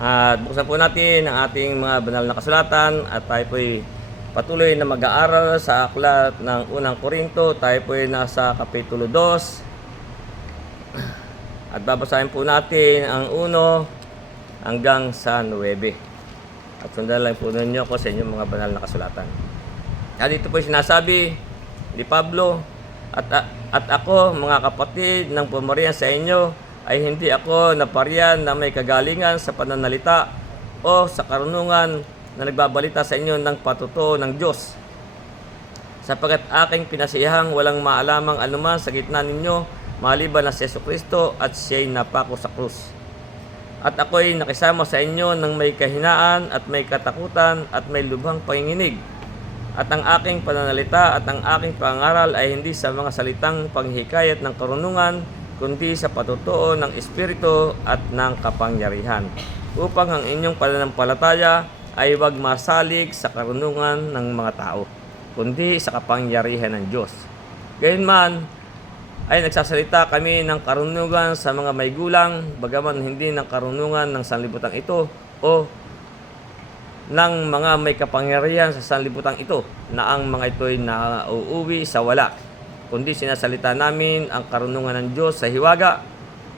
At buksan po natin ang ating mga banal na kasulatan at tayo po'y patuloy na mag-aaral sa aklat ng unang Korinto. Tayo po'y nasa Kapitulo 2 at babasahin po natin ang 1 hanggang sa 9. At sundan lang po ninyo ko sa inyong mga banal na kasulatan. At dito po'y sinasabi ni Pablo, at ako mga kapatid ng pumarihan sa inyo, ay hindi ako napariyan na may kagalingan sa pananalita o sa karunungan na nagbabalita sa inyo ng patutuo ng Diyos. Sapagkat aking pinasiyahang walang maalamang anuman sa gitna ninyo maliban na si Jesucristo at siya'y napako sa krus. At ako'y nakisama sa inyo ng may kahinaan at may katakutan at may lubhang panginginig. At ang aking pananalita at ang aking pangaral ay hindi sa mga salitang panghikayat ng karunungan, kundi sa patutuo ng Espiritu at ng kapangyarihan, upang ang inyong pananampalataya ay huwag masalig sa karunungan ng mga tao, kundi sa kapangyarihan ng Diyos. Gayunman ay nagsasalita kami ng karunungan sa mga may gulang, bagaman hindi ng karunungan ng sanlibutan ito o ng mga may kapangyarihan sa sanlibutan ito, na ang mga ito'y nauuwi sa wala, kundi sinasalita namin ang karunungan ng Diyos sa hiwaga,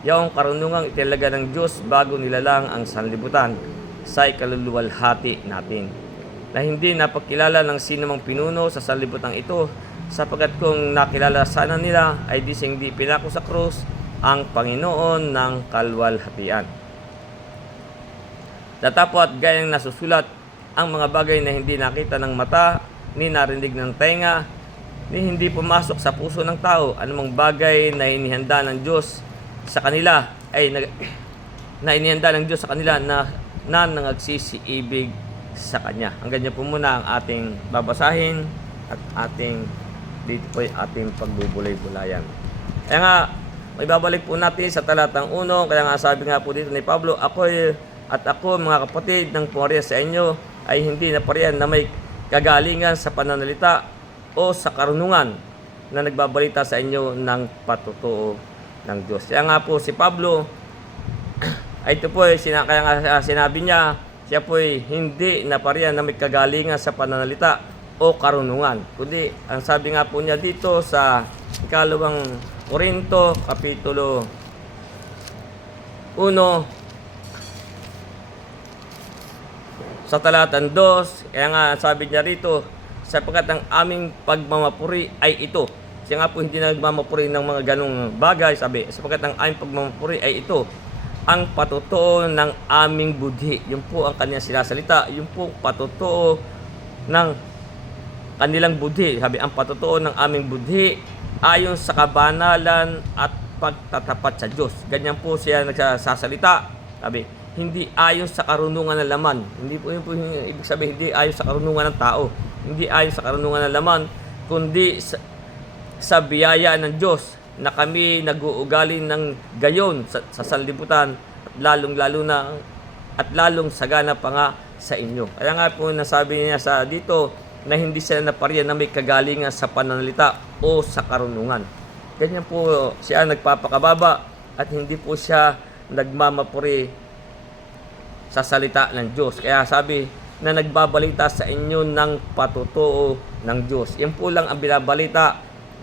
yaong karunungang italaga ng Diyos bago nilalang ang sanlibutan sa ikaluluwalhati natin, na hindi napakilala ng sinumang pinuno sa sanlibutan ito, sapagkat kung nakilala sana nila ay di pinako sa krus ang Panginoon ng kalwalhatian. Datapwat gayang nasusulat, ang mga bagay na hindi nakita ng mata, ni narinig ng tenga, ni hindi pumasok sa puso ng tao, anumang bagay na inihanda ng Diyos sa kanila na inihanda ng Diyos sa kanila na nangagsisiibig sa Kanya. Hanggang niya po muna ang ating babasahin at dito po yung ating pagbubulay-bulayan. Kaya nga, may babalik po natin sa talatang 1. Kaya nga sabi nga po dito ni Pablo, ako mga kapatid ng pumarihan sa inyo ay hindi napariyan na may kagalingan sa pananalita o sa karunungan na nagbabalita sa inyo ng patutuo ng Diyos. Kaya nga po si Pablo, ay ito po kaya nga sinabi niya, siya po hindi napariyan na may kagalingan sa pananalita o karunungan. Kundi, ang sabi nga po niya dito sa ikalawang Korinto, Kapitulo 1, sa talatang 2, kaya nga sabi niya rito, sapagkat ang aming pagmamapuri ay ito. Siya nga po hindi nagmamapuri ng mga ganong bagay, sabi, sapagkat ang aming pagmamapuri ay ito, ang patutuo ng aming budhi. Yun po ang kanyang sinasalita, yun po patutuo ng kanilang budhi. Sabi, ang patutuo ng aming budhi ayon sa kabanalan at pagtatapat sa Diyos. Ganyan po siya nagsasalita. Sabi, hindi ayon sa karunungan ng laman. Hindi po yun po ibig sabihin, hindi ayon sa karunungan ng tao. Hindi ayon sa karunungan ng laman, kundi sa biyaya ng Diyos na kami nag-uugali ng gayon sa sanlibutan at lalong sagana pa nga sa inyo. Kaya nga po nasabi niya sa dito na hindi sila napariyan na may kagalingan sa pananalita o sa karunungan. Ganyan po siya nagpapakababa at hindi po siya nagmamapuri sa salita ng Diyos. Kaya sabi na nagbabalita sa inyo ng patutuo ng Diyos. Yan po lang ang binabalita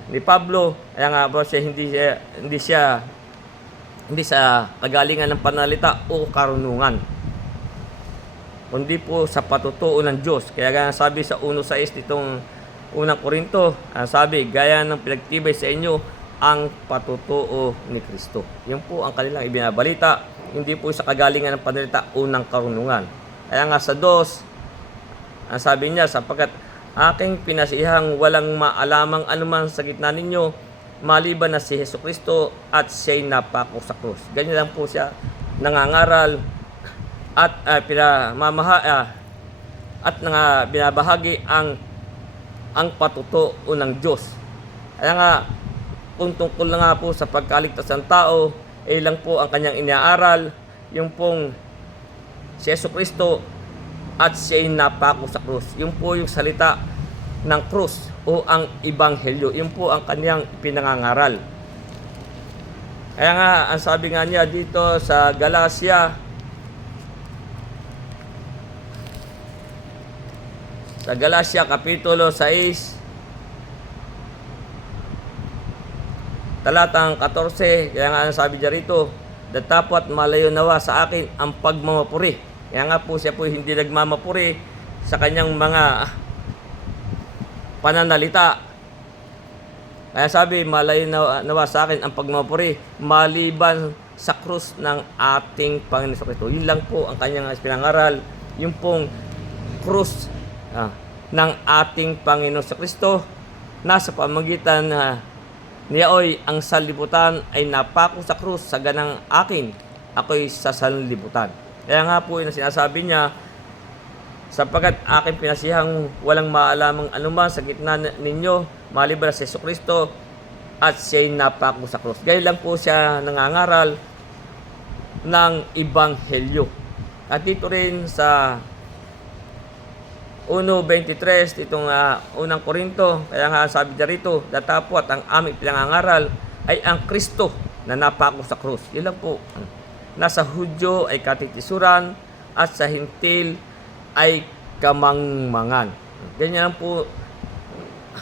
ni Pablo. Kaya nga bro, hindi sa kagalingan ng panalita o karunungan, kundi po sa patutuo ng Diyos. Kaya nga sabi sa 1:6 nitong unang Korinto, sabi, gaya ng pinagtibay sa inyo ang patutuo ni Kristo. Yan po ang kanilang ibinabalita, hindi po sa kagalingan ng panalita o ng karunungan. Kaya nga sa 2, ang sabi niya, sapagkat aking pinasihang walang maalamang anuman sa gitna ninyo maliban na si Jesucristo at siya'y napako sa krus. Ganyan lang po siya nangangaral at binabahagi ang patutuo ng Diyos. Kaya nga, kung tungkol na nga po sa pagkaligtas ng tao, lang po ang kanyang inaaral, yung pong si Jesucristo at siya'y napako sa krus. Yung po yung salita ng krus o ang ebanghelyo. Yun po ang kanyang pinangangaral. Kaya nga, ang sabi nga niya dito sa Galacia, Sa Galatia Kapitulo 6, talatang 14, kaya nga sabi niya rito, datapwat malayo nawa sa akin ang pagmamapuri. Kaya nga po siya po hindi nagmamapuri sa kanyang mga pananalita. Kaya sabi, malayo nawa sa akin ang pagmamapuri maliban sa krus ng ating Panginoon Kristo. Yun lang po ang kanyang pinangaral, yung pong krus ng ating Panginoon Kristo, nasa pamagitan niyaoy ang sanlibutan ay napako sa krus sa ganang akin, ako'y sa sanlibutan. Kaya nga po yung sinasabi niya, sapagkat aking pinasihang walang maalamang anuman sa gitna ninyo, maliban sa Jesucristo, at siya'y napako sa krus. Gaya lang po siya nangangaral ng Ebanghelyo. At dito rin sa 1:23, itong unang Korinto, kaya nga sabi niya rito, datapwat ang aming pinangangaral ay ang Kristo na napako sa krus. Yun lang po. Nasa Hudyo ay katitisuran at sa Hintil ay kamangmangan. Ganyan lang po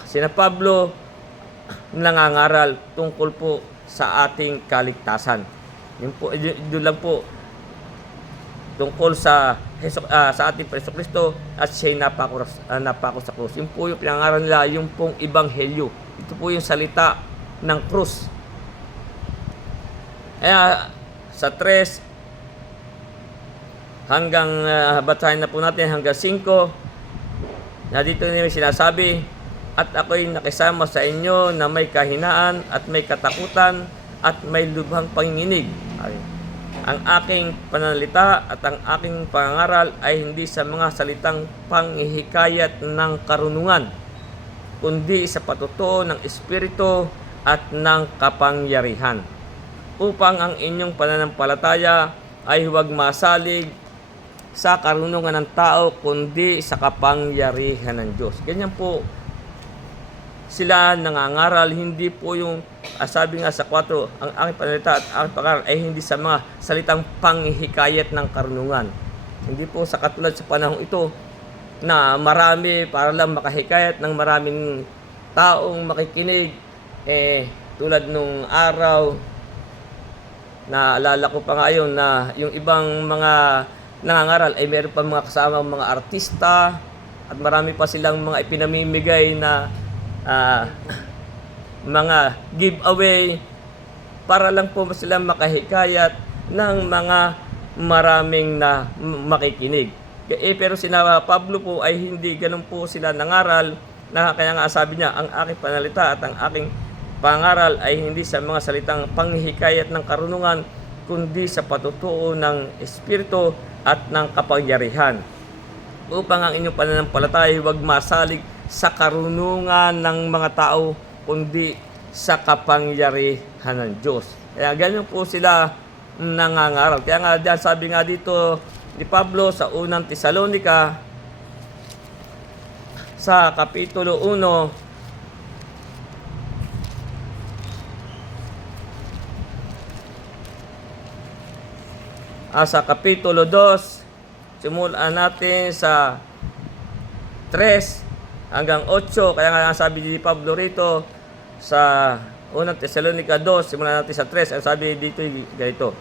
sina Pablo nangangaral tungkol po sa ating kaligtasan. Yun po, doon lang po tungkol sa ating Jesucristo at siya'y napako sa krus. Yun po yung pinangaral nila, yung pong Ebanghelyo. Ito po yung salita ng krus. Kaya sa 3 hanggang basahin na po natin hanggang 5, na dito niya sinasabi, at ako'y nakisama sa inyo na may kahinaan at may katakutan at may lubhang panginginig. Ang aking pananalita at ang aking pangangaral ay hindi sa mga salitang panghihikayat ng karunungan, kundi sa patutuo ng Espiritu at ng kapangyarihan, upang ang inyong pananampalataya ay huwag masalig sa karunungan ng tao, kundi sa kapangyarihan ng Diyos. Ganyan po sila nangangaral, hindi po yung sabi nga sa 4, ang aking pananalita at aking pangaral ay hindi sa mga salitang panghihikayat ng karunungan. Hindi po sa katulad sa panahong ito na marami para lang makahikayat ng maraming taong makikinig. Tulad nung araw, naalala ko pa nga yun na yung ibang mga nangangaral ay meron pa mga kasama mga artista at marami pa silang mga ipinamimigay na mga giveaway para lang po sila makahikayat ng mga maraming na makikinig. Pero sina Pablo po ay hindi ganun po sila nangaral, na kaya nga sabi niya, ang aking panalita at ang aking pangaral ay hindi sa mga salitang panghihikayat ng karunungan, kundi sa patutuo ng Espiritu at ng kapangyarihan, upang ang inyong pananampalataya huwag masalig sa karunungan ng mga tao, kundi sa kapangyarihan ng Diyos. Kaya ganyan po sila nangangaral. Kaya nga dyan, sabi nga dito ni Pablo sa unang Tesalonica, sa Kapitulo 1, sa Kapitulo 2, simulan natin sa 3 hanggang 8. Kaya nga sabi ni Pablo rito sa unang Tesalonica 2, simulan natin sa 3. Ang sabi dito ganito,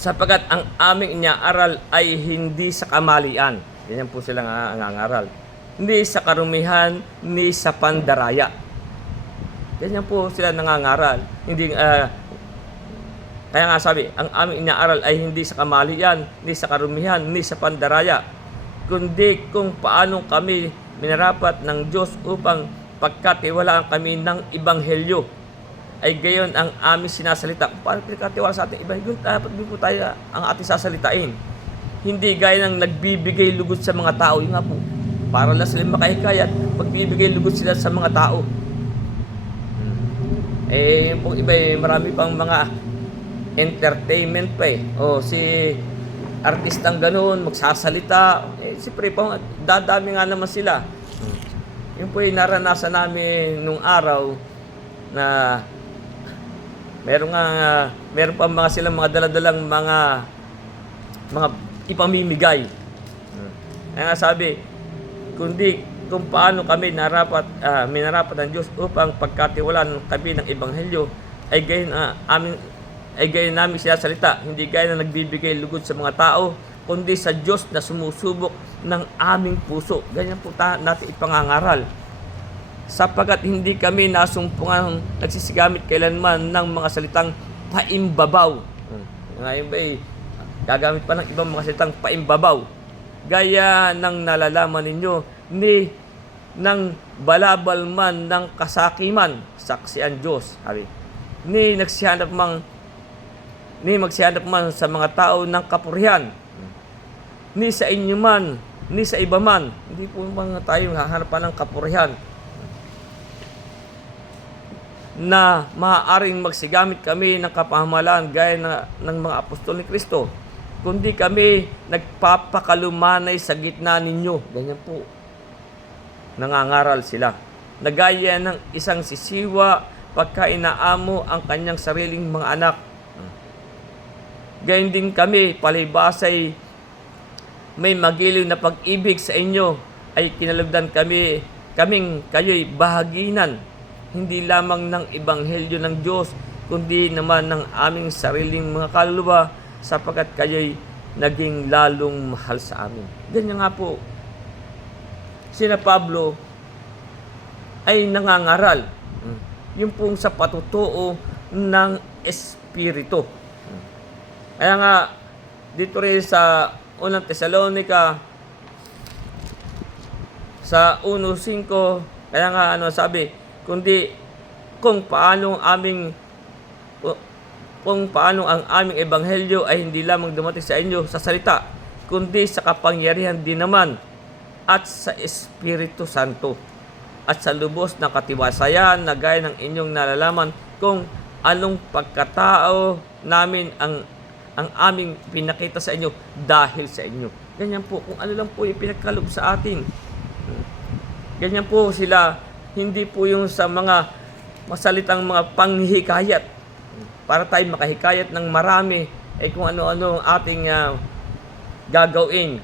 sapagkat ang aming inaaral ay hindi sa kamalian. Ganyan po silang nangangaral. Hindi sa karumihan, ni sa pandaraya. Ganyan po sila nangangaral. Hindi kaya nga sabi, ang aming inaaral ay hindi sa kamalian, ni sa karumihan, ni sa pandaraya, kundi kung paano kami minarapat ng Diyos upang pagkatiwalaan kami ng Ebanghelyo, ay gayon ang aming sinasalita. Kung paano pinagkatiwala sa ating Ebanghelyo, dapat din po tayo ang ating sasalitain. Hindi gaya ng nagbibigay lugod sa mga tao. Yung nga po, para lang sila makahikayat, magbibigay lugod sila sa mga tao. Yung pong iba, marami pang mga entertainment pa si artistang ganoon, magsasalita. Siyempre, dadami nga naman sila. Yun po yung naranasan namin nung araw na meron pa mga silang mga daladalang mga ipamimigay. Kaya nga sabi, kundi kung paano kami minarapat ng Diyos upang pagkatiwalaan kami ng Ebanghelyo ay gayon namin sinasalita, hindi gaya na nagbibigay lugod sa mga tao, kundi sa Diyos na sumusubok ng aming puso. Ganyan po natin ipangangaral. Sapagkat hindi kami nasumpungan nagsisigamit kailanman ng mga salitang paimbabaw. Ngayon ba gagamit pa ng ibang mga salitang paimbabaw. Gaya ng nalalaman ninyo ng balabal man ng kasakiman, saksian Diyos. Sabi, ni magsihanap man sa mga tao ng kapurihan, ni sa inyo man, ni sa iba man. Hindi po mga tayo hahanapan ng kapurihan na maaaring magsigamit kami ng kapahamalan gaya ng mga apostol ni Kristo, kundi kami nagpapakalumanay sa gitna ninyo. Ganyan po nangangaral sila, nagaya ng isang sisiwa pagka inaamo ang kanyang sariling mga anak. Gayon din kami, palibasay may magiliw na pag-ibig sa inyo, ay kinalugdan kaming kayo'y bahaginan, hindi lamang ng Ebanghelyo ng Diyos, kundi naman ng aming sariling mga kaluluwa, sapagkat kayo'y naging lalong mahal sa amin. Ganyan nga po, sina Pablo ay nangangaral. Yung pong sa patutuo ng Espiritu. Kaya nga, dito rin sa unang Tesalonica, sa 1:5, kaya nga sabi, kundi kung paano ang aming ebanghelyo ay hindi lamang dumating sa inyo sa salita, kundi sa kapangyarihan din naman at sa Espiritu Santo at sa lubos na katiwasayan na gaya ng inyong nalalaman kung anong pagkatao namin ang aming pinakita sa inyo dahil sa inyo. Ganyan po, kung ano lang po yung pinagkaloob sa atin. Ganyan po sila, hindi po yung sa mga masalitang mga panghikayat para tayo makahikayat ng marami kung ano-ano ang ating gagawin.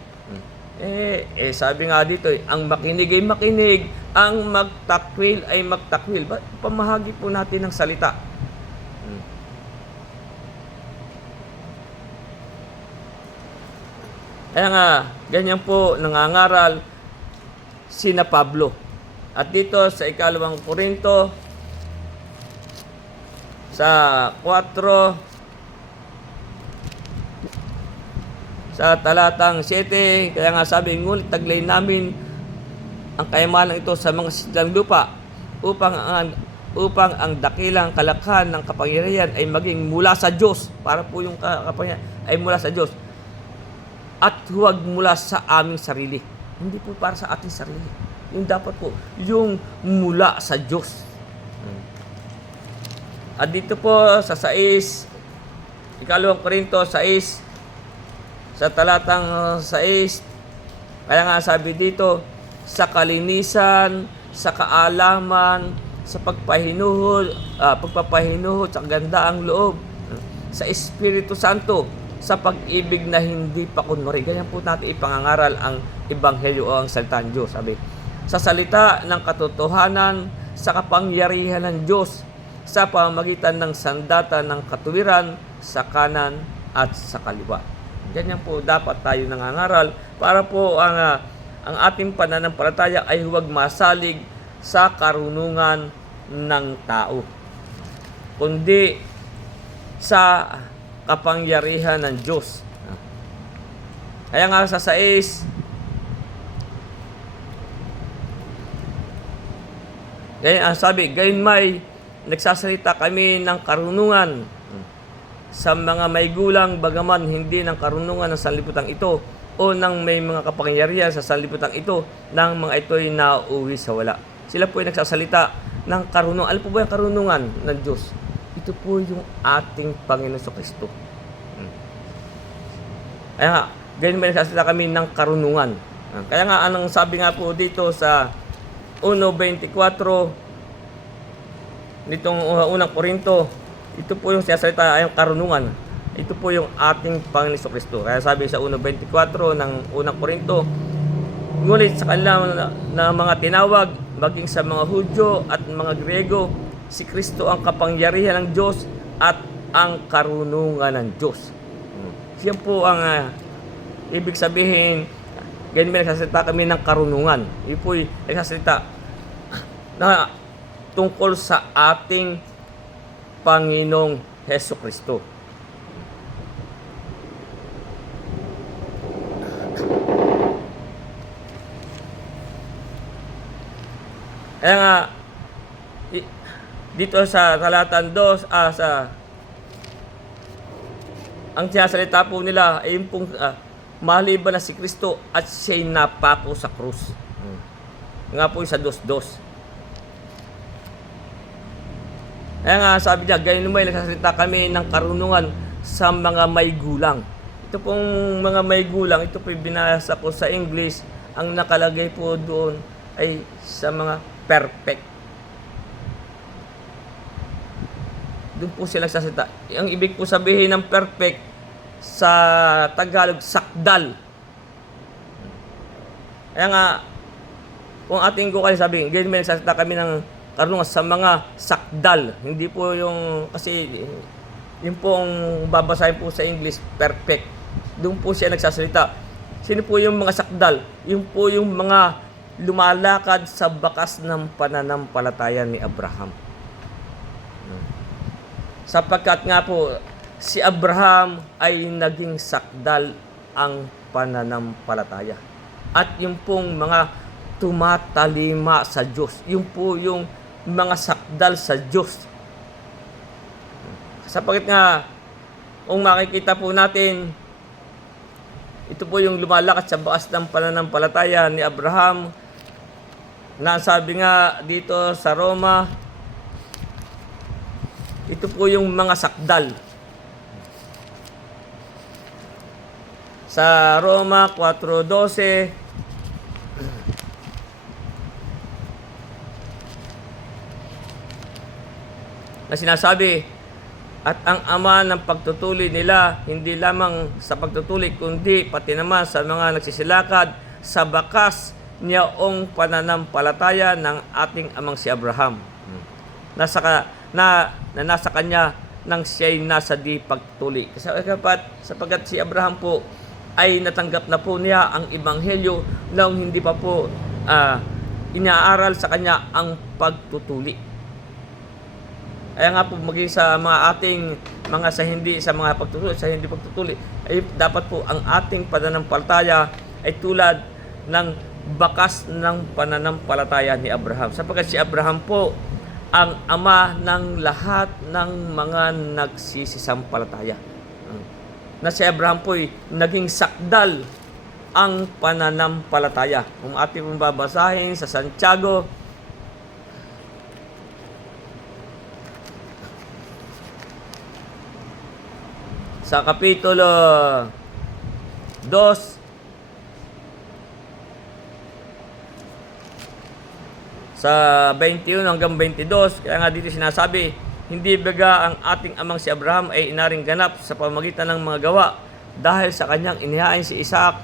Sabi nga dito, ang makinig ay makinig, ang magtakwil ay magtakwil. Pamahagi po natin ng salita. Kaya nga, ganyan po nangangaral sina Pablo. At dito sa 2 Korinto, sa 4, sa talatang 7, kaya nga sabi, ngunit taglay namin ang kayamanan ito sa mga sidlang lupa upang ang dakilang kalakhan ng kapangyarihan ay maging mula sa Diyos. Para po yung kapangyarihan ay mula sa Diyos. At huwag mula sa aming sarili. Hindi po para sa ating sarili. Yung dapat po, yung mula sa Diyos. At dito po sa 6, 2 Korinto 6, sa talatang 6, kaya nga sabi dito, sa kalinisan, sa kaalaman, sa pagpapahinuhod, sa kagandaang loob, sa Espiritu Santo, sa pag-ibig na hindi pa kunwari. Ganyan po natin ipangangaral ang Ebanghelyo o ang salita ng Diyos. Sabi, sa salita ng katotohanan, sa kapangyarihan ng Diyos, sa pamamagitan ng sandata ng katuwiran, sa kanan at sa kaliwa. Ganyan po dapat tayo nangangaral para po ang ating pananampalataya ay huwag masalig sa karunungan ng tao, kundi sa kapangyarihan ng Diyos. Kaya nga sa 6, sabi, gayon may nagsasalita kami ng karunungan sa mga may gulang, bagaman hindi ng karunungan ng sanlibutan ito o ng may mga kapangyarihan sa sanlibutan ito, ng mga ito'y nauuwi sa wala. Sila po ay nagsasalita ng karunungan. Ano po ba yung karunungan ng Diyos? Ito po yung ating Panginoon Kristo. Kaya nga, ganyan may nagsasalita kami ng karunungan. Kaya nga, anong sabi nga po dito sa 1:24 nitong unang Korinto, ito po yung sinasalita ay karunungan. Ito po yung ating Panginoon Kristo. Kaya sabi sa 1:24 ng unang Korinto, Ngunit sa kanila na mga tinawag, maging sa mga Hudyo at mga Grego, si Kristo ang kapangyarihan ng Diyos at ang karunungan ng Diyos. Yan po ang ibig sabihin, ganyan nagsasalita kami ng karunungan. Yan po nagsasalita na tungkol sa ating Panginoong Hesus Kristo. Kaya nga, dito sa talatan 2, ang sinasalita po nila ay yung pong maliban na si Kristo at siya'y napako sa krus. Nga po yung sa 2:2. Kaya nga sabi niya, ganyan naman nagsasalita kami ng karunungan sa mga may gulang. Ito pong mga may gulang, ito po binasa ko sa English, ang nakalagay po doon ay sa mga perfect. Doon po sila nagsasalita. Ang ibig po sabihin ng perfect sa Tagalog, sakdal. Kaya nga, kung ating kukali sabihin, ganyan may nagsasalita kami ng karunungan sa mga sakdal. Hindi po yung, kasi yun po ang babasahin po sa English, perfect. Doon po siya nagsasalita. Sino po yung mga sakdal? Yun po yung mga lumalakad sa bakas ng pananampalataya ni Abraham. Sapagkat nga po, si Abraham ay naging sakdal ang pananampalataya. At yung pong mga tumatalima sa Diyos. Yung po yung mga sakdal sa Diyos. Sapagkat nga, kung makikita po natin, ito po yung lumalakad sa bakas ng pananampalataya ni Abraham, na sabi nga dito sa Roma, ito po yung mga sakdal. Sa Roma 4:12, na sinasabi, at ang ama ng pagtutuloy nila, hindi lamang sa pagtutuloy, kundi pati naman sa mga nagsisilakad sa bakas niyong pananampalataya ng ating amang si Abraham. Nasa kanya nang siya'y nasa di pagtuloy. Sapagkat si Abraham po ay natanggap na po niya ang ebanghelyo nang hindi pa po inaaral sa kanya ang pagtutuli. Kaya nga po maging sa mga ating mga sa hindi pagtutuli, ay dapat po ang ating pananampalataya ay tulad ng bakas ng pananampalataya ni Abraham. Sapagkat si Abraham po ang ama ng lahat ng mga nagsisisampalataya. Na si Abraham po ay naging sakdal ang pananampalataya. Kung ating babasahin sa Santiago, sa kapitulo 2, sa 21 hanggang 22, kaya nga dito sinasabi, hindi baga ang ating amang si Abraham ay inaring ganap sa pamamagitan ng mga gawa dahil sa kanyang inihain si Isaac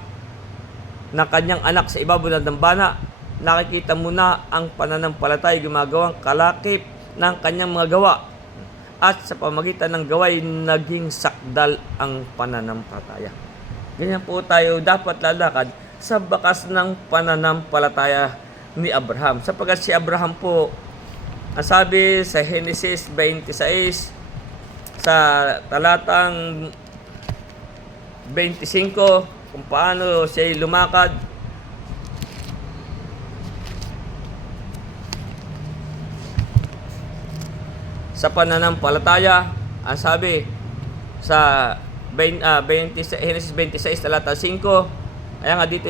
na kanyang anak sa ibabaw ng dambana. Nakikita mo na ang pananampalataya gumagawang kalakip ng kanyang mga gawa, at sa pamamagitan ng gaway naging sakdal ang pananampalataya. Ganyan po tayo dapat lalakad sa bakas ng pananampalataya ni Abraham. Sapagkat si Abraham po, ang sabi sa Genesis 26, sa talatang 25, kung paano siya lumakad sa pananampalataya. Ang sabi sa Genesis 26, talata 5, kaya nga dito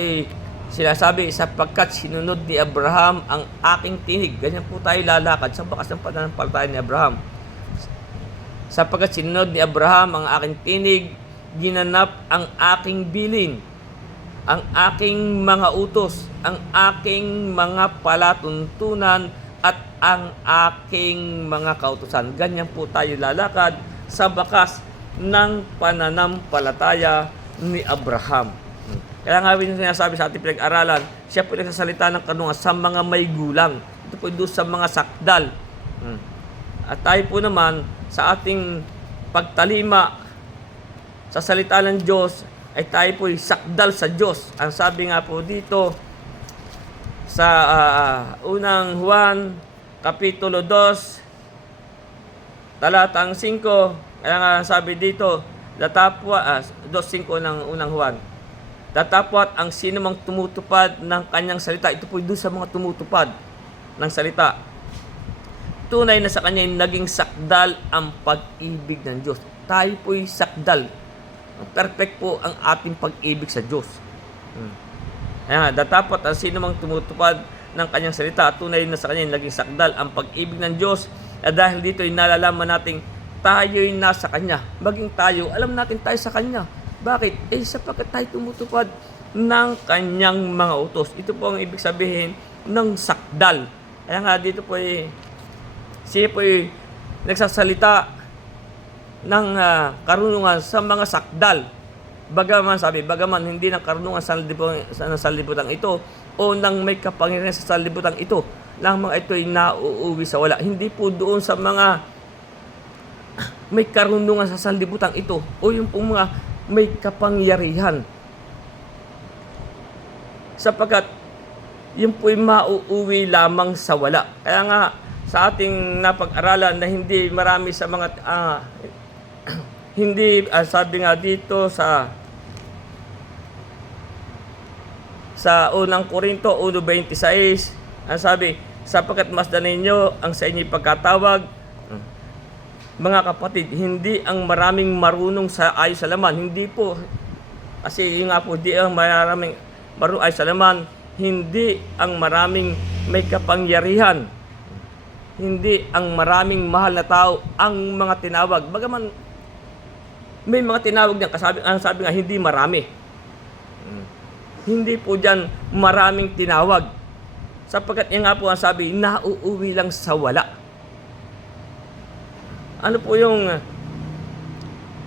sinasabi, sapagkat sinunod ni Abraham ang aking tinig. Ganyan po tayo lalakad sa bakas ng pananampalataya ni Abraham. Sapagkat sinunod ni Abraham ang aking tinig, ginanap ang aking bilin, ang aking mga utos, ang aking mga palatuntunan, at ang aking mga kautusan. Ganyan po tayo lalakad sa bakas ng pananampalataya ni Abraham. Kaya nga rin sinasabi sa ating pinag-aralan, siya po nagsasalita ng karunungan sa mga may gulang. Ito po doon sa mga sakdal. At tayo po naman sa ating pagtalima sa salita ng Diyos ay tayo po sakdal sa Diyos. Ang sabi nga po dito sa unang Juan, Kapitulo 2, talatang 5, kaya nga sabi dito, 2:5 ng unang Juan, datapwat ang sino mang tumutupad ng kanyang salita. Ito po doon sa mga tumutupad ng salita. Tunay na sa kanya naging sakdal ang pag-ibig ng Diyos. Tayo po'y sakdal. Perfect po ang ating pag-ibig sa Diyos. Ayan, datapwat ang sino mang tumutupad ng kanyang salita. Tunay na sa kanya naging sakdal ang pag-ibig ng Diyos. At dahil dito ay nalalaman natin tayo'y nasa Kanya. Maging tayo, alam natin tayo sa Kanya. Bakit? Sapagkat tayo tumutupad ng Kanyang mga utos. Ito po ang ibig sabihin ng sakdal. Kaya nga dito po siya po nagsasalita ng karunungan sa mga sakdal. Bagaman hindi ng karunungan sa sanlibutan ito o nang may kapangyarihan sa sanlibutan ito, lang mga ito ay nauuwi sa wala. Hindi po doon sa mga may karunungan sa sanlibutan ito o yung pong mga may kapangyarihan, sapagkat yun po'y mauuwi lamang sa wala. Kaya nga sa ating napag-aralan na hindi marami sa mga sabi nga dito sa unang Korinto 1:26, ang sabi, sapagkat masdan ninyo ang sa inyong pagkatawag, mga kapatid, hindi ang maraming marunong sa ayos sa laman. Hindi po. Kasi yun nga po, hindi ang maraming marunong ayos sa laman. Hindi ang maraming may kapangyarihan. Hindi ang maraming mahal na tao ang mga tinawag. Bagaman may mga tinawag niyan, ang sabi nga, hindi marami. Hindi po dyan maraming tinawag. Sapagkat yan nga po ang sabi, nauuwi lang sa wala. Ano po yung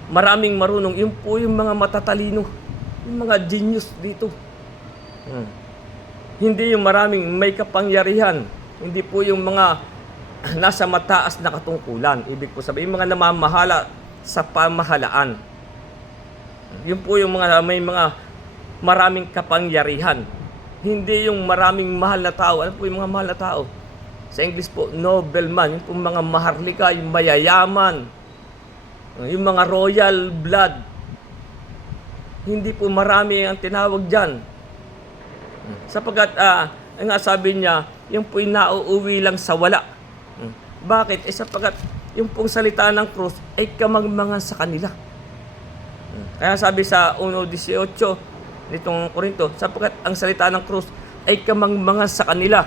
maraming marunong? Yung po yung mga matatalino. Yung mga genius dito. Hindi yung maraming may kapangyarihan. Hindi po yung mga nasa mataas na katungkulan. Ibig po sabihin, yung mga namamahala sa pamahalaan. Yun po yung mga may mga maraming kapangyarihan. Hindi yung maraming mahal na tao. Ano po yung mga mahal na tao? Sa English po, nobleman. Yung po mga maharlika, yung mayayaman, yung mga royal blood. Hindi po marami ang tinawag dyan. Sapagkat, nga sabi niya, yung po'y nauuwi lang sa wala. Bakit? Sapagkat yung pong salita ng krus ay kamangmangan sa kanila. Kaya sabi sa 1:18 nitong Korinto, sapagkat ang salita ng krus ay kamangmangan sa kanila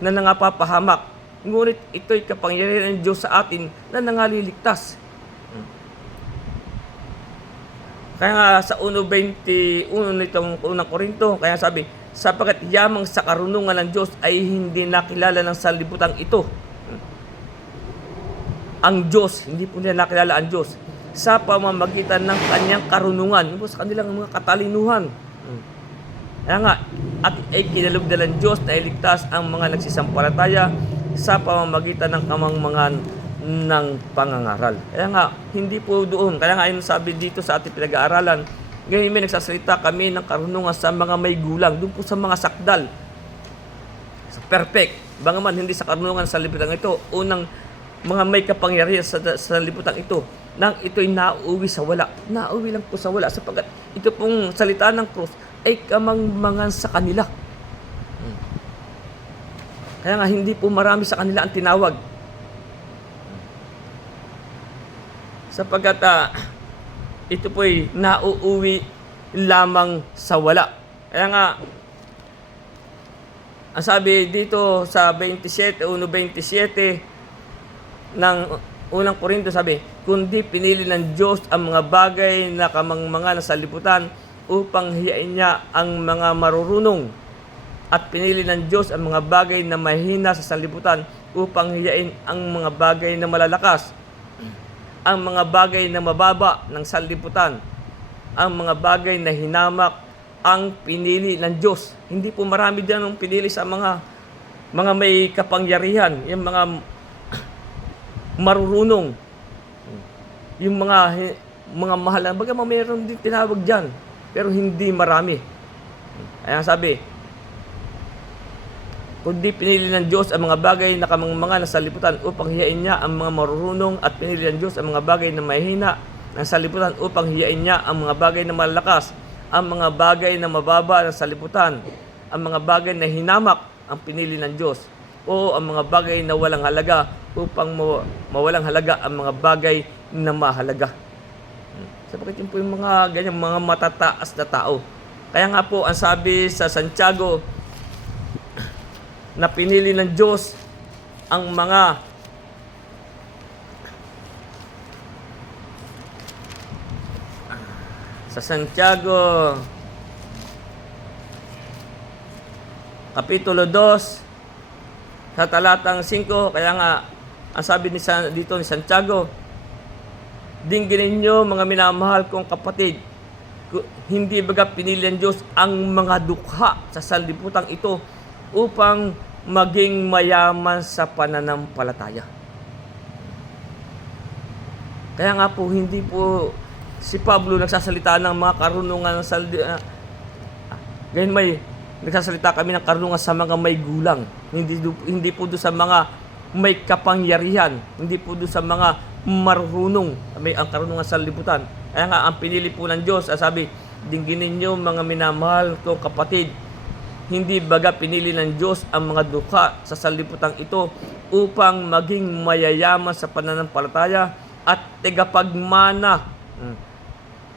na nangapapahamak. Ngunit ito'y kapangyarihan ng Diyos sa atin na nangaliligtas. Kaya nga sa 1:21 nitong unang Korinto, kaya sabi, sapagkat yamang sa karunungan ng Diyos ay hindi nakilala ng sanlibutan ito. Ang Diyos, hindi po nila nakilala ang Diyos sa pamamagitan ng kanyang karunungan, yung sa kanilang mga katalinuhan. Kaya nga, at ay kinalugdan ng Diyos na iligtas ang mga nagsisampalataya sa pamamagitan ng kamangmangan ng pangangaral. Kaya nga, hindi po doon. Kaya nga, yung sabi dito sa ating pinag-aaralan, ngayon may nagsasalita kami ng karunungan sa mga may gulang, doon po sa mga sakdal. Sa perfect. Bagaman hindi sa karunungan sa liputan ito, unang mga may kapangyarihan sa liputan ito, nang ito'y nauuwi sa wala. Nauuwi lang po sa wala, sapagkat ito pong salita ng krus ay kamangmangan sa kanila. Kaya nga, hindi po marami sa kanila ang tinawag. Sapagkat ito po'y nauuwi lamang sa wala. Kaya nga, ang sabi dito sa 1:27 ng unang Korinto, sabi, kundi pinili ng Diyos ang mga bagay na kamangmangan sa liputan upang hiyain niya ang mga marurunong, at pinili ng Diyos ang mga bagay na mahina sa sanlibutan upang hiyain ang mga bagay na malalakas, ang mga bagay na mababa ng sanlibutan, ang mga bagay na hinamak ang pinili ng Diyos. Hindi po marami diyan ang pinili sa mga may kapangyarihan, yung mga marurunong, yung mga mahal. Bagaman mayroon din tinawag diyan, pero hindi marami. Kaya sabi, kundi pinili ng Diyos ang mga bagay na kamangmanga na saliputan upang hiyain niya ang mga marurunong, at pinili ng Diyos ang mga bagay na mahihina ng saliputan upang hiyain niya ang mga bagay na malakas, ang mga bagay na mababa ng saliputan, ang mga bagay na hinamak ang pinili ng Diyos, o ang mga bagay na walang halaga upang mawalang halaga ang mga bagay na mahalaga. Sapagkat yun po yung mga ganyan, mga matataas na tao. Kaya nga po, ang sabi sa Santiago, na pinili ng Diyos ang mga sa Santiago Kapitulo 2 sa talatang 5, kaya nga ang sabi dito ni Santiago, dingginin nyo mga minamahal kong kapatid, hindi baga pinili ng Diyos ang mga dukha sa sanlibutan ito upang maging mayaman sa pananampalataya. Kaya nga po, hindi po si Pablo nagsasalita ng mga karunungan ganyan, nagsasalita kami ng karunungan sa mga may gulang. Hindi po doon sa mga may kapangyarihan, hindi po doon sa mga marunong, ang karunungan sa libutan. Kaya nga, ang pinili po ng Diyos, sabi, dingginin nyo mga minamahal kong kapatid, hindi baga pinili ng Diyos ang mga dukha sa sanlibutan ito upang maging mayayaman sa pananampalataya at tagapagmana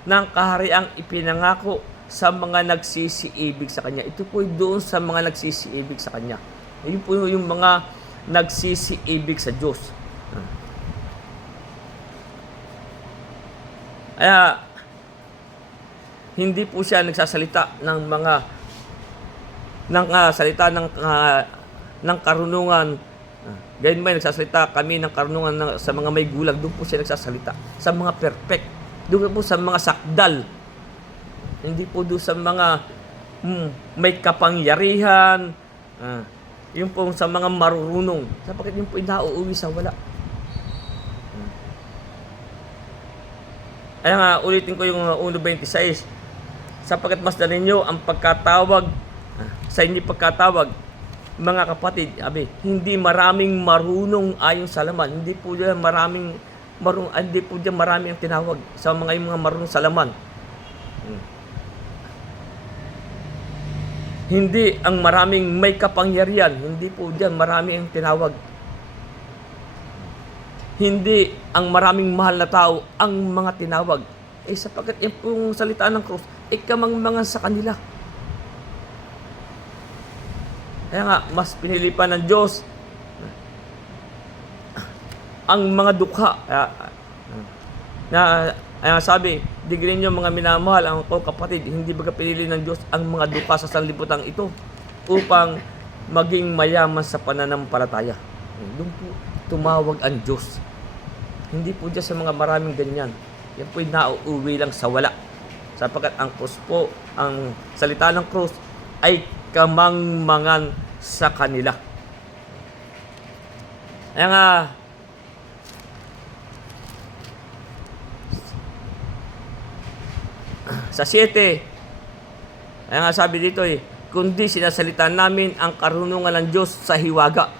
ng kahariang ipinangako sa mga nagsisiibig sa Kanya. Ito po doon sa mga nagsisiibig sa Kanya. Yun po yung mga nagsisiibig sa Diyos. Kaya, hindi po siya nagsasalita ng salita ng karunungan. Gayon may nagsasalita kami ng karunungan sa mga may gulang. Doon po siya nagsasalita. Sa mga perfect. Doon po sa mga sakdal. Hindi po doon sa mga may kapangyarihan. Yung po sa mga marurunong. Sapagkat yung po nauuwi sa wala. Kaya nga, ulitin ko yung 1:26. Sapagkat masdan ninyo ang pagkatawag sa inyo pagkatawag, mga kapatid, hindi maraming marunong ayon sa laman. Hindi po diyan maraming ang tinawag sa mga marunong sa laman. Hindi ang maraming may kapangyarihan, hindi po diyan marami ang tinawag. Hindi ang maraming mahal na tao ang mga tinawag. Sapagkat yung pong salita ng krus, kamangmangan sa kanila. Kaya nga, mas pinili pa ng Diyos ang mga dukha. Kaya sabi, digrin nyo mga minamahal ang kapatid, hindi baga pinili ng Diyos ang mga dukha sa sanlibutan ito upang maging mayaman sa pananampalataya. Doon po tumawag ang Diyos. Hindi po dyan sa mga maraming ganyan. Yan po'y nauuwi lang sa wala. Sapagkat ang krus po, ang salita ng krus ay kamangmangan sa kanila. Kaya nga, sa 7, kaya nga sabi dito kundi sinasalita namin ang karunungan ng Diyos sa hiwaga.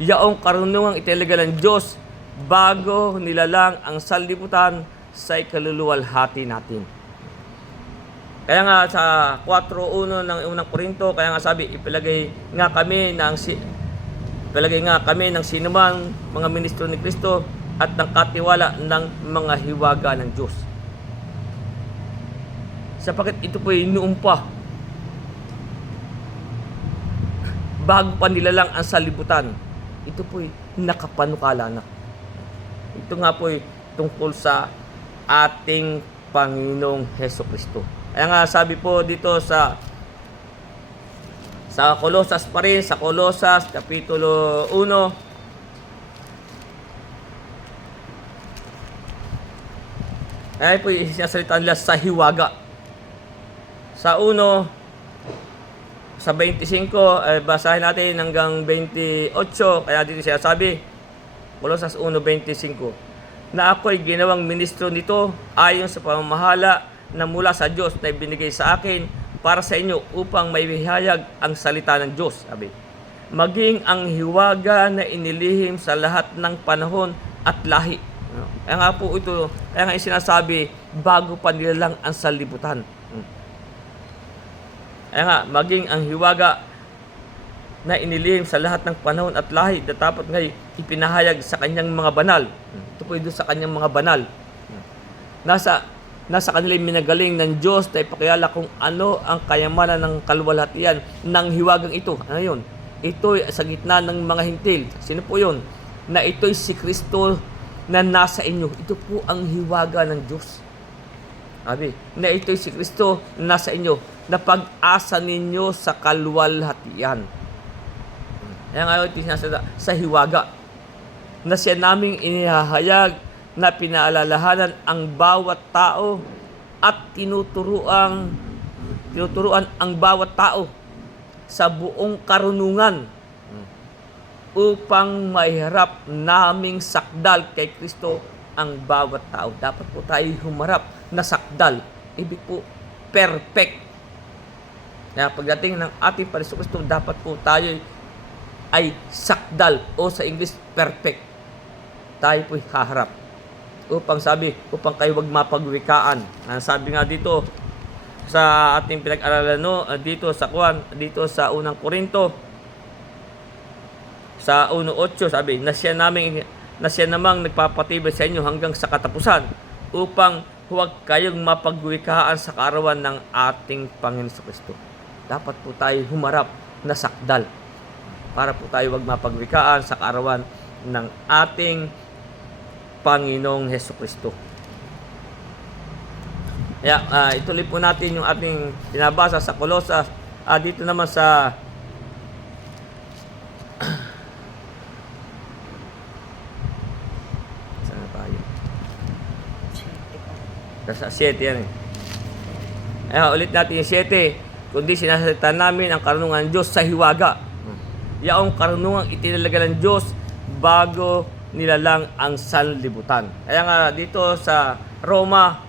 Yaong karunungan italaga ng Diyos bago nilalang ang sanlibutan sa ikaluluwalhati natin. Kaya nga sa 4:1 ng unang Korinto, kaya nga sabi, ipalagay nga kami ng sinumang mga ministro ni Kristo at ng katiwala ng mga hiwaga ng Diyos. Sapagkat ito po ay noon pa, bago pa nilalang ang sanlibutan, ito po ay nakapanukala na. Ito nga po ay tungkol sa ating Panginoong Hesukristo. Kaya nga sabi po dito sa Kolosas pa rin, sa Kolosas Kapitulo 1. Ay po sinasalita nila sa hiwaga. Sa 1, sa 25, basahin natin hanggang 28, kaya dito siya sabi, Kolosas 1:25, na ako'y ginawang ministro nito ayon sa pamamahala na mula sa Diyos na ibinigay sa akin para sa inyo upang maibihayag ang salita ng Diyos. Sabi, maging ang hiwaga na inilihim sa lahat ng panahon at lahi. Kaya nga po ito, kaya nga sinasabi, bago pa nilalang ang sanlibutan. Kaya nga, maging ang hiwaga na inilihim sa lahat ng panahon at lahi, dapat ngay ipinahayag sa kanyang mga banal. Ito po doon sa kanyang mga banal. Nasa kanila minagaling ng Diyos na ipakilala kung ano ang kayamanan ng kaluwalhatian ng hiwagang ito. Ano yun? Ito'y sa gitna ng mga hintil. Sino po yun? Na ito'y si Kristo na nasa inyo. Ito po ang hiwaga ng Diyos. Sabi, na ito'y si Kristo na nasa inyo, na pag-asa ninyo sa kaluwalhatian. Kaya nga ito sa hiwaga, na siya naming inihahayag na pinaalalahanan ang bawat tao at tinuturuan ang bawat tao sa buong karunungan upang maiharap naming sakdal kay Kristo ang bawat tao. Dapat po tayo humarap na sakdal. Ibig po, perfect. Kaya pagdating ng ating Panginoon Kristo, dapat po tayo ay sakdal o sa English, perfect. Tayo po haharap. Upang kayo wag mapagwikaan. Sabi nga dito sa ating pinag-aralan dito sa unang Korinto sa 1:8, sabi, na siya namang nagpapatibay sa inyo hanggang sa katapusan upang huwag kayong mapagwikaan sa kaarawan ng ating Panginoon Kristo. Dapat po tayo humarap na sakdal para po tayo wag mapagwikaan sa kaarawan ng ating Panginoong Hesukristo. Kaya ituloy po natin yung ating binabasa sa Kolosas. Dito naman sa saan na tayo? Sa 7 yan ulit natin yung 7. Kundi sinasalita namin ang karunungan ng Diyos sa hiwaga. Yaong karunungan itinalaga ng Diyos bago nilalang ang sanlibutan. Kaya nga dito sa Roma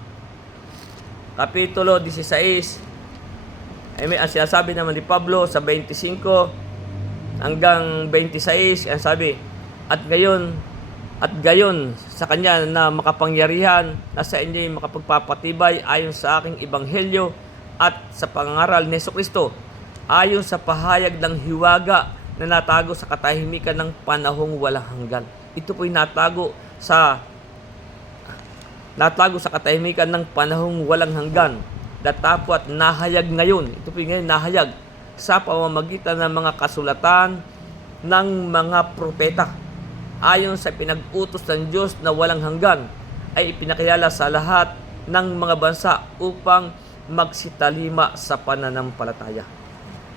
Kapitulo 16, ang sinasabi naman ni Pablo sa 25 hanggang 26, ang sabi, at gayon sa kanya na makapangyarihan na sa inyo'y makapagpapatibay ayon sa aking ebanghelyo at sa pangangaral ni Jesucristo, ayon sa pahayag ng hiwaga na natago sa katahimikan ng panahong walang hanggan. Ito po'y natago sa katahimikan ng panahong walang hanggan. Datapwat nahayag ngayon. Ito po'y ngayon nahayag sa pamamagitan ng mga kasulatan ng mga propeta. Ayon sa pinag-utos ng Diyos na walang hanggan, ay ipinakilala sa lahat ng mga bansa upang magsitalima sa pananampalataya.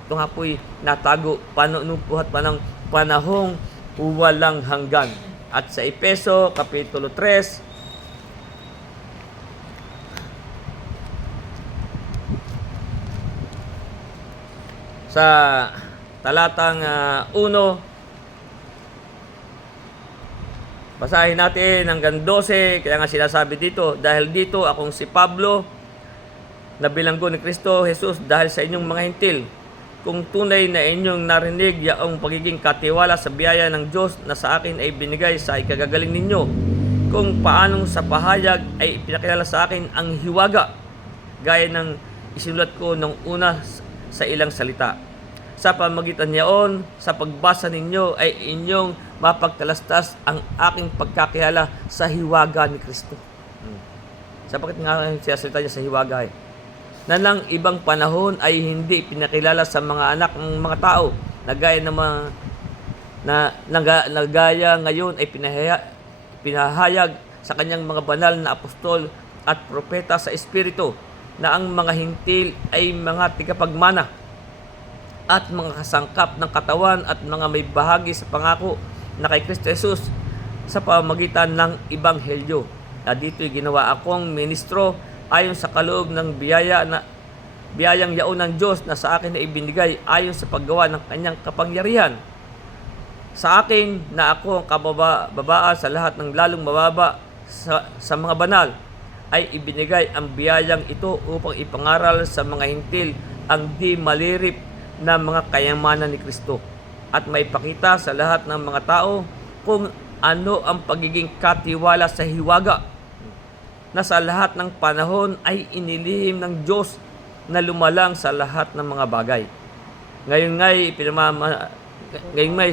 Ito nga po'y natago panunupuhat pa ng panahong walang hanggan. At sa Efeso, Kapitulo 3, sa talatang 1, basahin natin hanggang 12. Kaya nga sinasabi dito, dahil dito akong si Pablo, na bilanggo ni Kristo Jesus dahil sa inyong mga hintil, kung tunay na inyong narinig yaong pagiging katiwala sa biyaya ng Diyos na sa akin ay binigay sa ikagagaling ninyo, kung paanong sa pahayag ay ipinakilala sa akin ang hiwaga, gaya ng isinulat ko nung una sa ilang salita. Sa pamagitan niyaon, sa pagbasa ninyo ay inyong mapagtalastas ang aking pagkakilala sa hiwaga ni Kristo. Sapagkat nga siya salita niya sa hiwaga na ng ibang panahon ay hindi pinakilala sa mga anak ng mga tao na gaya ngayon ay pinahayag sa kanyang mga banal na apostol at propeta sa Espiritu na ang mga hintil ay mga tigapagmana at mga kasangkap ng katawan at mga may bahagi sa pangako na kay Kristo Jesus sa pamamagitan ng Ebanghelyo. dito'y ginawa akong ministro ayon sa kaloob ng biyayang yaon ng Diyos na sa akin na ibinigay ayon sa paggawa ng kanyang kapangyarihan. Sa akin na ako ang kababaan sa lahat ng lalong mababa sa mga banal, ay ibinigay ang biyayang ito upang ipangaral sa mga hintil ang di malirip na mga kayamanan ni Kristo at maipakita sa lahat ng mga tao kung ano ang pagiging katiwala sa hiwaga na sa lahat ng panahon ay inilihim ng Diyos na lumalang sa lahat ng mga bagay. Ngayon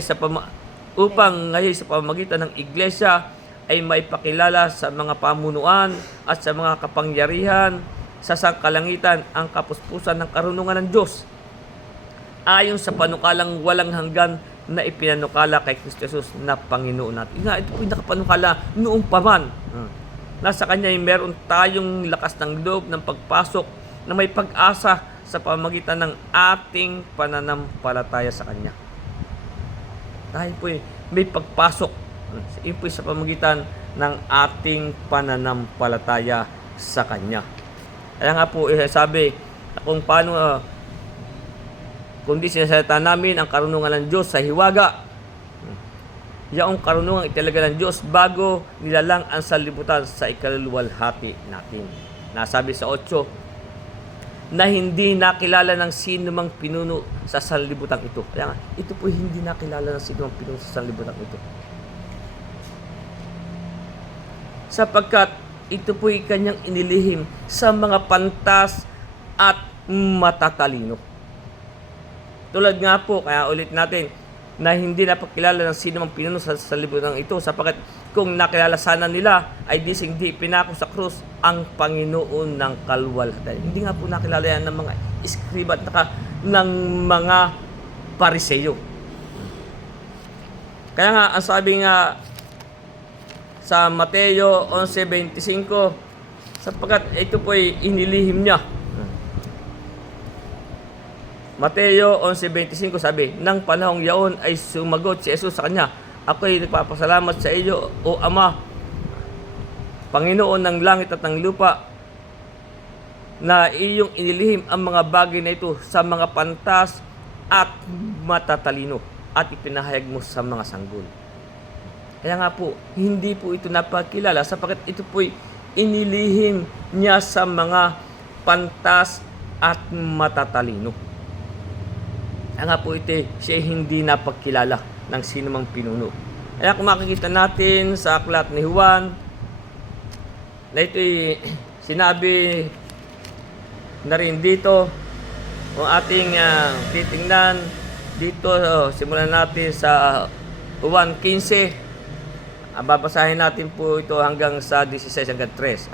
sa pamamagitan ng iglesia ay maipakilala sa mga pamunuan at sa mga kapangyarihan sa sangkalangitan ang kapuspusan ng karunungan ng Diyos ayon sa panukalang walang hanggan na ipinanukala kay Kristo Jesus na Panginoon natin. Ito po yung nakapanukala noong paman. Nasa Kanya ay meron tayong lakas ng loob ng pagpasok na may pag-asa sa pamamagitan ng ating pananampalataya sa Kanya. Dahil po may pagpasok po sa pamamagitan ng ating pananampalataya sa Kanya. Kaya nga po sabi kung paano kundi sinasalita namin ang karunungan ng Diyos sa hiwaga. Yaong karunungan italaga ng Diyos bago nilalang ang sanlibutan sa ikaluluwalhati natin. Nasabi sa 8 na hindi nakilala ng sino mang pinuno sa sanlibutan ito. Kaya nga, ito po hindi nakilala ng sino mang pinuno sa sanlibutan ito. Sapagkat ito po'y kanyang inilihim sa mga pantas at matatalino. Tulad nga po, kaya ulit natin, na hindi napakilala ng sino mang pinuno sa sanlibutan ito, sapagkat kung nakilala sana nila, ay hindi pinako sa krus ang Panginoon ng kalwalhatian. Hindi nga po nakilala yan ng mga iskriba at ng mga pariseyo. Kaya nga, ang sabi nga, sa Mateo 11:25, sapagkat ito po ay inilihim niya. Mateo 11:25 sabi, nang panahong yaon ay sumagot si Jesus sa kanya, ako'y nagpapasalamat sa iyo, O Ama, Panginoon ng langit at ng lupa, na iyong inilihim ang mga bagay na ito sa mga pantas at matatalino at ipinahayag mo sa mga sanggol. Kaya nga po, hindi po ito napakilala sapagkat ito po'y inilihim niya sa mga pantas at matatalino. Kaya nga po ito, siya hindi napakilala ng sino mang pinuno. Kaya kung makikita natin sa aklat ni Juan, na ito'y sinabi na rin dito, kung ating titingnan dito, simulan natin sa Juan 15. Babasahin natin po ito hanggang sa 16 hanggang 3.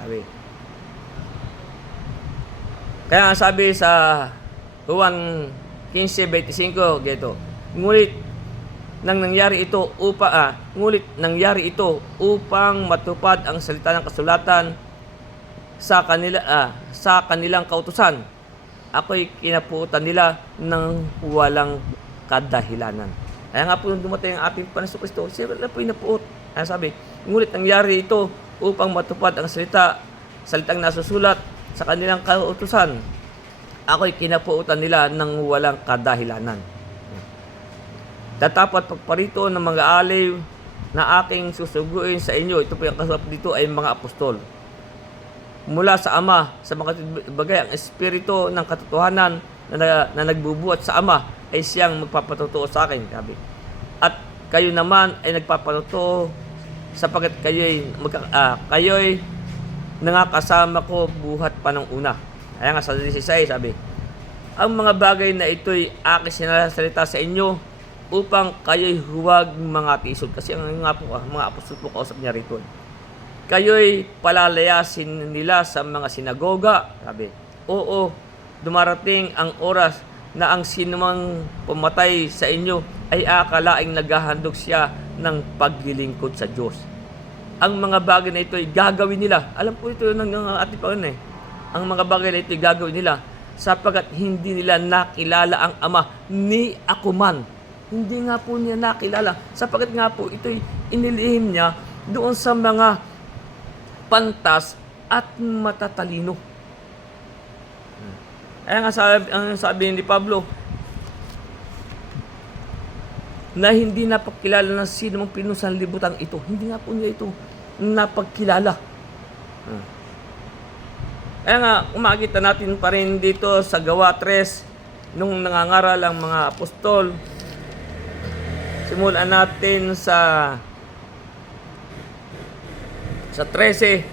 Kaya sabi sa Juan 15:25 gito, ngulit nangyari ito upang matupad ang salita ng kasulatan sa kanilang kautusan. Ako'y kinapuutan nila ng walang kadahilanan. Kaya nga po nung dumating ang ating Panginoon Kristo, siya na po inapuot. Kaya sabi, ngulit nangyari ito upang matupad ang salitang nasusulat sa kanilang kautusan. Ako'y kinapuutan nila ng walang kadahilanan. Tatapat pagparito ng mga aliw na aking susuguin sa inyo. Ito po yung kasulat dito ay mga apostol. Mula sa Ama, sa mga bagay, ang espiritu ng katotohanan na nagbubuhat sa Ama ay siyang magpapatotoo sa akin. Sabi. At kayo naman ay nagpapatotoo sapagkat kayo'y nangakasama ko buhat pa ng una. Kaya nga sa 16 sabi, ang mga bagay na ito'y aking sinasalita sa inyo upang kayo'y huwag mga tisod. Kasi ang nga po, mga apostol po kausap niya rito. Kayo'y palalayasin nila sa mga sinagoga. Sabi, oo, dumarating ang oras na ang sinumang pumatay sa inyo ay akalaing naghahandog siya ng paglilingkod sa Diyos. Ang mga bagay na ito ay gagawin nila. Alam po ito ng ating Panginoon Ang mga bagay na ito ay gagawin nila sapagkat hindi nila nakilala ang Ama ni ako man. Hindi nga po niya nakilala sapagkat nga po ito'y inilihim niya doon sa mga pantas at matatalino. Kaya nga ang sabi ni Pablo, na hindi napagkilala ng sino mang pinunsanlibutang ito. Hindi nga po niya ito napagkilala. Kaya nga, umakita natin pa rin dito sa Gawa 3, nung nangangaral ang mga apostol. Simulan natin sa 13.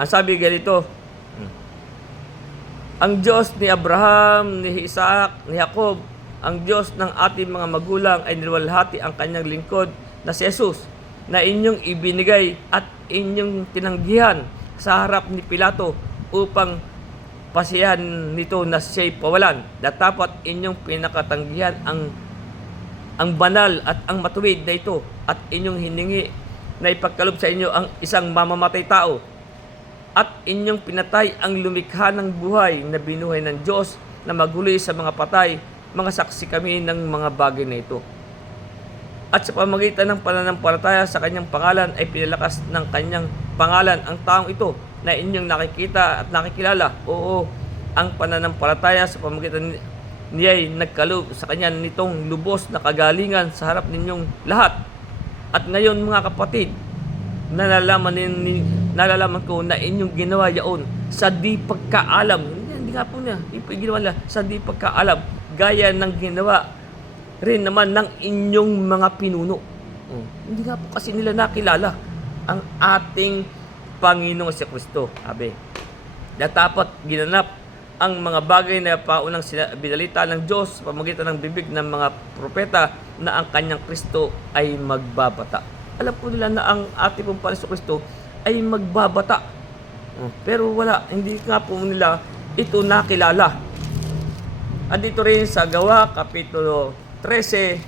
Ang sabi ganito, ang Diyos ni Abraham, ni Isaac, ni Jacob, ang Diyos ng ating mga magulang ay niluwalhati ang kanyang lingkod na si Jesus, na inyong ibinigay at inyong tinanggihan sa harap ni Pilato upang pasiyahan nito na siya'y pawalan. Datapat inyong pinakatanggihan ang banal at ang matuwid na ito, at inyong hiningi na ipagkaloob sa inyo ang isang mamamatay tao, at inyong pinatay ang lumikha ng buhay na binuhay ng Diyos na maguli sa mga patay. Mga saksi kami ng mga bagay na ito. At sa pamamagitan ng pananampalataya sa kanyang pangalan ay pinalakas ng kanyang pangalan ang taong ito na inyong nakikita at nakikilala. Oo, ang pananampalataya sa pamamagitan niya ay nagkaloob sa kanya nitong lubos na kagalingan sa harap ninyong lahat. At ngayon mga kapatid, nalalaman ko na inyong ginawa yaon sa di pagkaalam. Hindi nga po niya, ginawa nila sa di pagkaalam. Gaya ng ginawa rin naman ng inyong mga pinuno. Hindi nga po kasi nila nakilala ang ating Panginoong Kristo. Sabi, dapat ginanap ang mga bagay na paunang binalita ng Diyos sa pamamagitan ng bibig ng mga propeta na ang kanyang Kristo ay magbabata. Alam po nila na ang ating pong Panginoong Kristo ay magbabata. Pero hindi nga po nila ito nakilala. At dito rin sa Gawa, Kapitulo 13,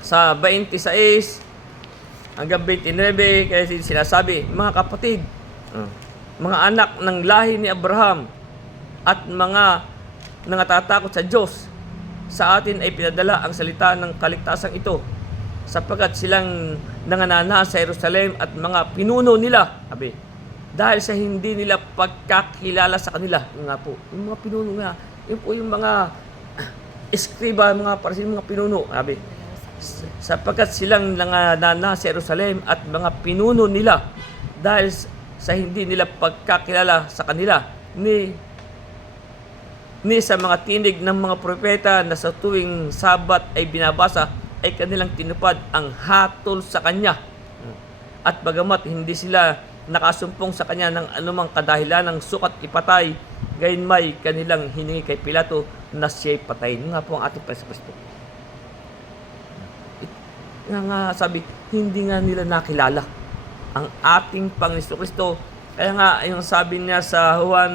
sa 26 hanggang 29, kaya sinasabi, mga kapatid, mga anak ng lahi ni Abraham, at mga nangatatakot sa Diyos, sa atin ay pinadala ang salita ng kaligtasan ito, sapagkat silang nanganana sa Jerusalem at mga pinuno nila, sabi, dahil sa hindi nila pagkakilala sa kanila. Yung nga po, yung mga pinuno nga, yun po yung mga eskriba, mga parasin, mga pinuno, sabi, sapagkat silang nanganana sa Jerusalem at mga pinuno nila, dahil sa hindi nila pagkakilala sa kanila, ni sa mga tinig ng mga propeta na sa tuwing Sabat ay binabasa, ay kanilang tinupad ang hatol sa kanya. At bagamat hindi sila nakasumpong sa kanya ng anumang kadahilan ng sukat ipatay, gayon may kanilang hiningi kay Pilato na siya'y patayin. Nga po ang ating Panginoon Kristo. Nga sabi, hindi nga nila nakilala ang ating Panginoon Kristo. Kaya nga, yung sabi niya sa Juan,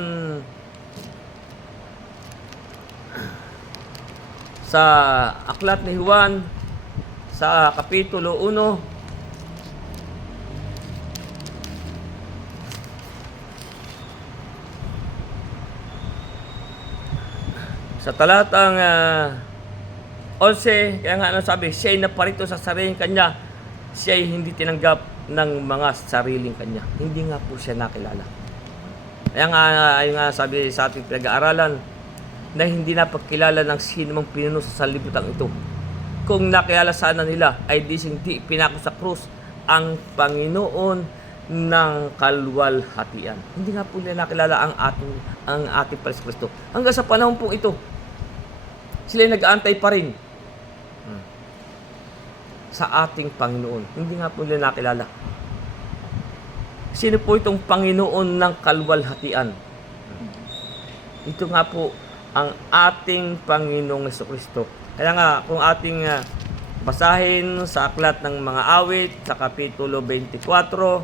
sa aklat ni Juan, sa Kapitulo 1, sa talatang 11, kaya nga sabi, siya'y naparito sa sariling kanya, siya'y hindi tinanggap ng mga sariling kanya. Hindi nga po siya nakilala. Kaya nga, yung sabi sa ating pinag-aaralan, na hindi napagkilala ng sino mang pinuno sa sanlibutan ito. Kung nakilala sana nila, ay hindi pinako sa krus ang Panginoon ng kalwalhatian. Hindi nga po nila nakilala ang ating Panginoon Kristo. Hanggang sa panahon pong ito, sila nag-aantay pa rin sa ating Panginoon. Hindi nga po nila nakilala. Sino po itong Panginoon ng kalwalhatian? Ito nga po ang ating Panginoong Jesucristo. Kaya nga, kung ating basahin sa aklat ng mga awit, sa Kapitulo 24,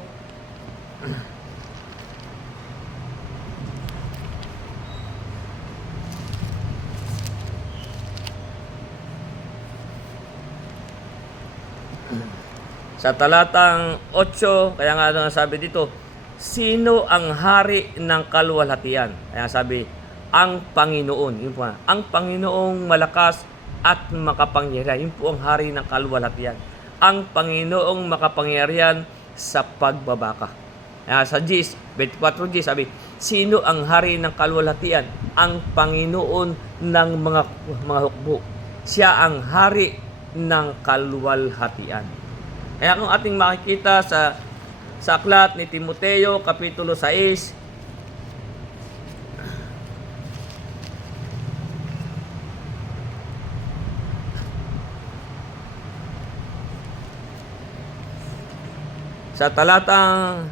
sa talatang 8, kaya nga sabi dito, sino ang hari ng kalwalhatian? Kaya sabi, ang Panginoon. Yun po, ang Panginoong malakas at makapangyarihan. Yun po ang hari ng kalwalhatian. ang Panginoong makapangyarihan sa pagbabaka. Sa Gs, 24G, sabi, sino ang hari ng kaluwalhatian? Ang Panginoon ng mga hukbo. Siya ang hari ng kaluwalhatian. Kaya kung ating makikita sa aklat ni Timoteo, Kapitulo 6, sa talatang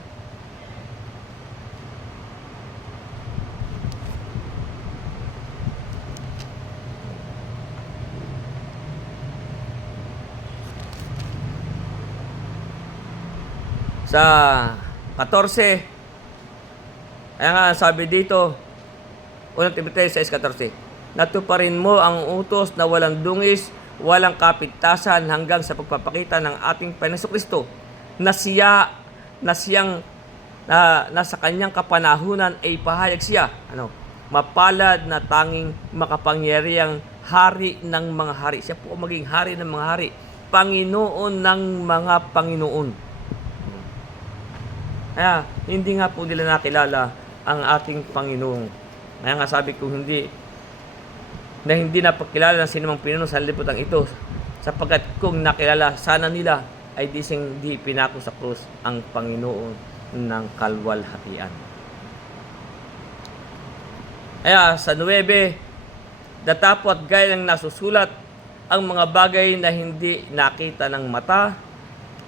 sa 14, kaya nga sabi dito, unang Timoteo 6:14, natuparin mo ang utos na walang dungis, walang kapintasan hanggang sa pagpapakita ng ating Panginoong Kristo, na nasa kanyang kapanahunan ay pahayag siya, mapalad na tanging makapangyarihang hari ng mga hari. Siya po maging hari ng mga hari, Panginoon ng mga Panginoon. Kaya hindi nga po nila nakilala ang ating Panginoon. Kaya nga sabi ko hindi napakilala ng sinumang Pinoy sa liputan ito, sapagkat kung nakilala sana nila ay di pinako sa krus ang Panginoon ng kaluwalhatian. Kaya sa 9, datapot gaya ng nasusulat, ang mga bagay na hindi nakita ng mata,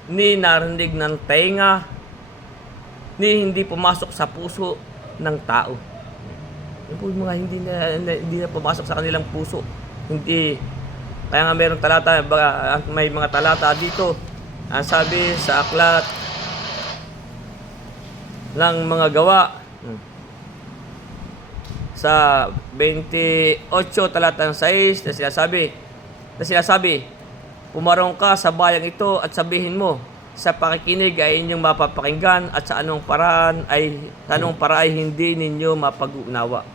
ni narinig ng tenga, ni hindi pumasok sa puso ng tao. Yung po mga hindi na pumasok sa kanilang puso. Hindi. Kaya nga mayroong talata, may mga talata dito. Ang sabi sa aklat ng mga gawa, sa 28 talatang 6, na sinasabi, pumarong ka sa bayang ito at sabihin mo, sa pakikinig ay inyong mapapakinggan at sa anong paraan ay hindi ninyo mapag-unawa.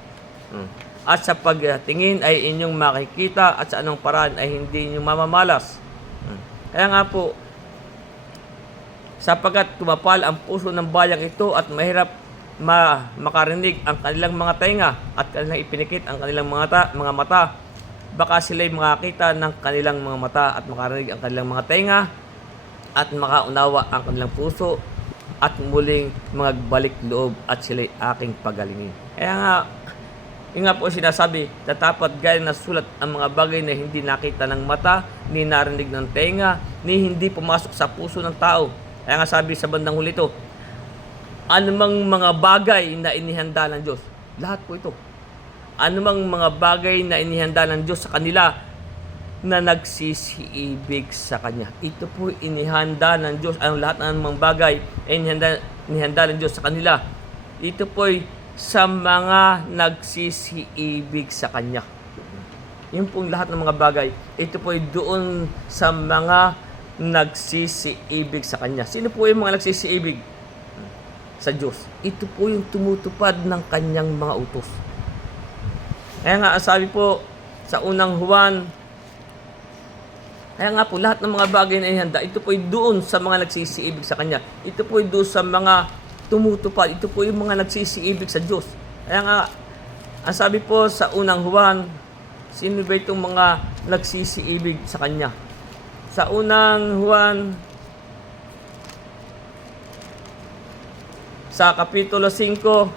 At sa pagtingin ay inyong makikita at sa anong paraan ay hindi ninyo mamamalas. Kaya nga po, sapagkat tumapal ang puso ng bayang ito at mahirap makarinig ang kanilang mga tenga at kanilang ipinikit ang kanilang mga mata, baka sila'y makakita ng kanilang mga mata at makarinig ang kanilang mga tenga at makaunawa ang kanilang puso at muling magbalik loob at sila'y aking pagalingin. Kaya nga, yung nga po sinasabi, tatapat gaya na sulat ang mga bagay na hindi nakita ng mata, ni narinig ng tenga, ni hindi pumasok sa puso ng tao. Kaya nga sabi sa bandang huli ito, anumang mga bagay na inihanda ng Diyos, lahat po ito, anumang mga bagay na inihanda ng Diyos sa kanila na nagsisiibig sa Kanya. Ito po inihanda ng Diyos. Ang lahat ng mga bagay ay inihanda ng Diyos sa kanila. Ito po sa mga nagsisiibig sa Kanya. Yun po lahat ng mga bagay. Ito po doon sa mga nagsisiibig sa Kanya. Sino po yung mga nagsisiibig sa Diyos? Ito po yung tumutupad ng Kanyang mga utos. Kaya nga sabi po sa unang Juan, kaya nga po lahat ng mga bagay na ihanda, ito po doon sa mga nagsisiibig sa Kanya. Ito po doon sa mga tumutupad. Ito po yung mga nagsisiibig sa Diyos. Kaya nga, ang sabi po sa unang Juan, sino ba itong mga nagsisiibig sa Kanya? Sa unang Juan, sa Kapitulo 5,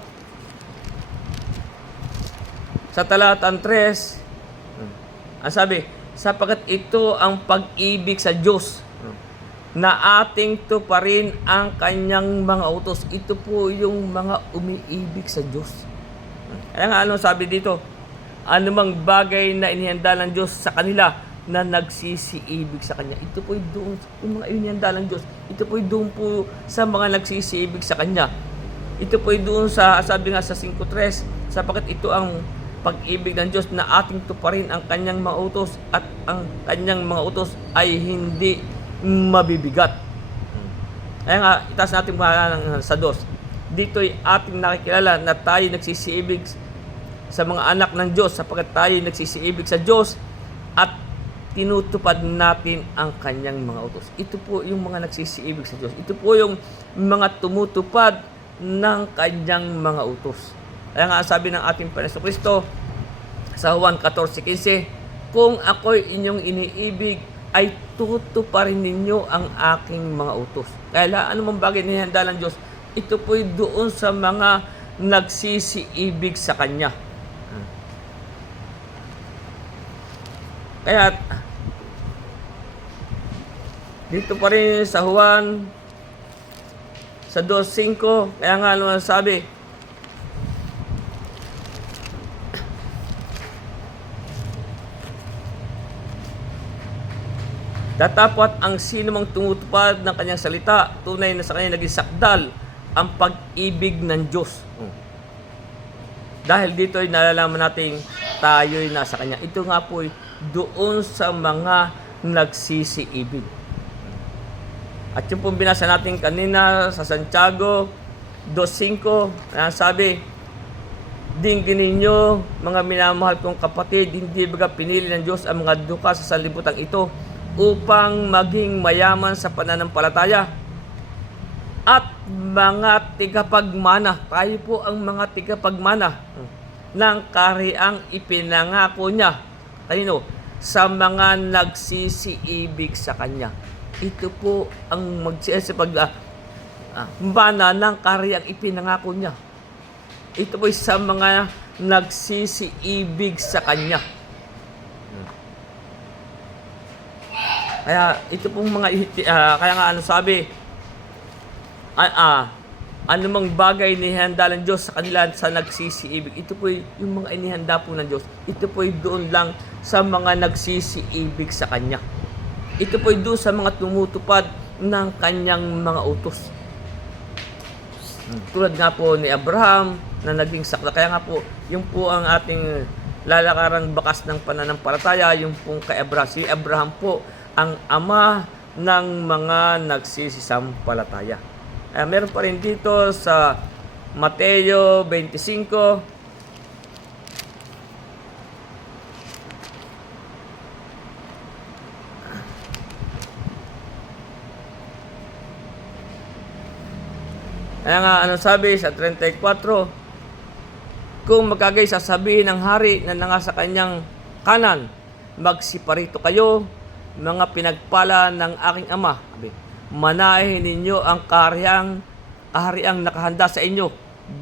sa talatang 3, ang sabi, sapagkat ito ang pag-ibig sa Diyos, na ating tuparin ang Kanyang mga utos. Ito po yung mga umiibig sa Diyos. Kaya nga sabi dito, anumang bagay na inihanda ng Diyos sa kanila na nagsisiibig sa Kanya. Ito po doon, yung mga inihanda ng Diyos, ito po doon po sa mga nagsisiibig sa Kanya. Ito po doon sa, sabi nga sa 5:3, sapagkat ito ang pag-ibig ng Diyos na ating tuparin ang Kanyang mga utos at ang Kanyang mga utos ay hindi mabibigat. Kaya nga, itaas natin sa 2. Dito'y ating nakikilala na tayo nagsisiibig sa mga anak ng Diyos sapagkat tayo nagsisiibig sa Diyos at tinutupad natin ang kanyang mga utos. Ito po yung mga nagsisiibig sa Diyos. Ito po yung mga tumutupad ng kanyang mga utos. Kaya nga sabi ng ating Panginoon Kristo sa Juan 14:15, kung ako'y inyong iniibig, ay tutuparin ninyo ang aking mga utos. Kaya anumang bagay na ihanda ng Diyos, ito po'y doon sa mga nagsisiibig sa Kanya. Kaya dito pa rin sa Juan sa 2:5, kaya nga sabi, datapwat ang sino mang tumutupad ng kanyang salita, tunay na sa kanya naging sakdal ang pag-ibig ng Diyos. Dahil dito ay nalalaman natin tayo'y nasa Kanya. Ito nga po ay doon sa mga nagsisiibig. At yung pong binasa natin kanina sa Santiago 2:5, sabi, dinggin ninyo, mga minamahal kong kapatid, hindi baga pinili ng Diyos ang mga duka sa sanlibutan ito upang maging mayaman sa pananampalataya at mga tigapagmana. Tayo po ang mga tigapagmana ng kahariang ipinangako niya. Kanino? Sa mga nagsisiibig sa Kanya. Ito po ang mana ng kahariang ipinangako niya. Ito po sa mga nagsisiibig sa Kanya. Kaya ito pong mga kaya nga sabi, anumang bagay inihanda ng Diyos sa kanila sa nagsisiibig. Ito po yung mga inihanda po ng Diyos. Ito po doon lang sa mga nagsisiibig sa Kanya. Ito po doon sa mga tumutupad ng Kanyang mga utos. Tulad nga po ni Abraham na naging sakdal. Kaya nga po, yung po ang ating lalakarang bakas ng pananampalataya, yung pong kay Abraham. Si Abraham po ang ama ng mga nagsisisampalataya. Meron pa rin dito sa Mateo 25. Kaya nga, sabi sa 34, kung magkagay sasabihin ng hari na nanga sa kanyang kanan, magsiparito kayo, mga pinagpala ng aking ama. Manahin ninyo ang kahariang nakahanda sa inyo,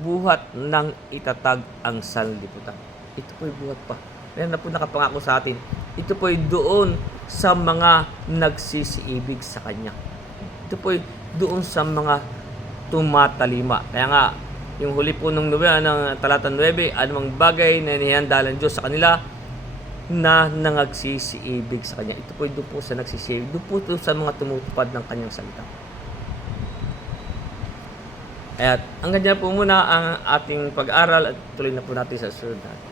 buhat ng itatag ang sanlibutan. Ito po'y buhat pa. Meron na po nakapangako sa atin. Ito po'y doon sa mga nagsisiibig sa Kanya. Ito po'y doon sa mga tumatalima. Kaya nga, yung huli po ng talata 9, anumang bagay na inihanda ng Diyos sa kanila na nangagsisiibig sa Kanya. Ito po doon po sa nagsisiibig. Doon po sa mga tumutupad ng Kanyang salita. Kaya hanggang dyan po muna ang ating pag-aaral at tuloy na po natin sa susunod.